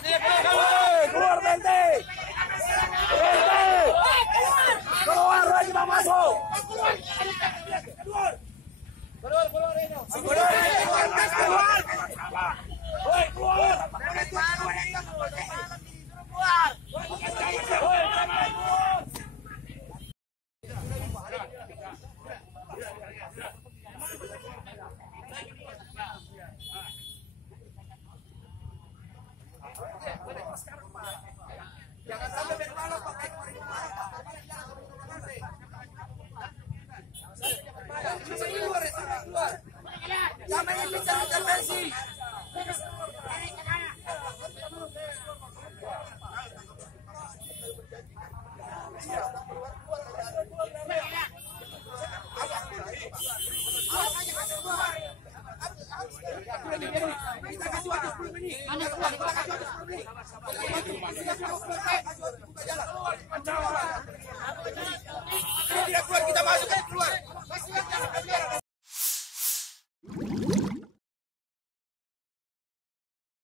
Keluar Bente. Keluar lagi mau masuk. Jangan sampai berbalap pakai keluar. Sama yang bisa intervensi. Mana keluar?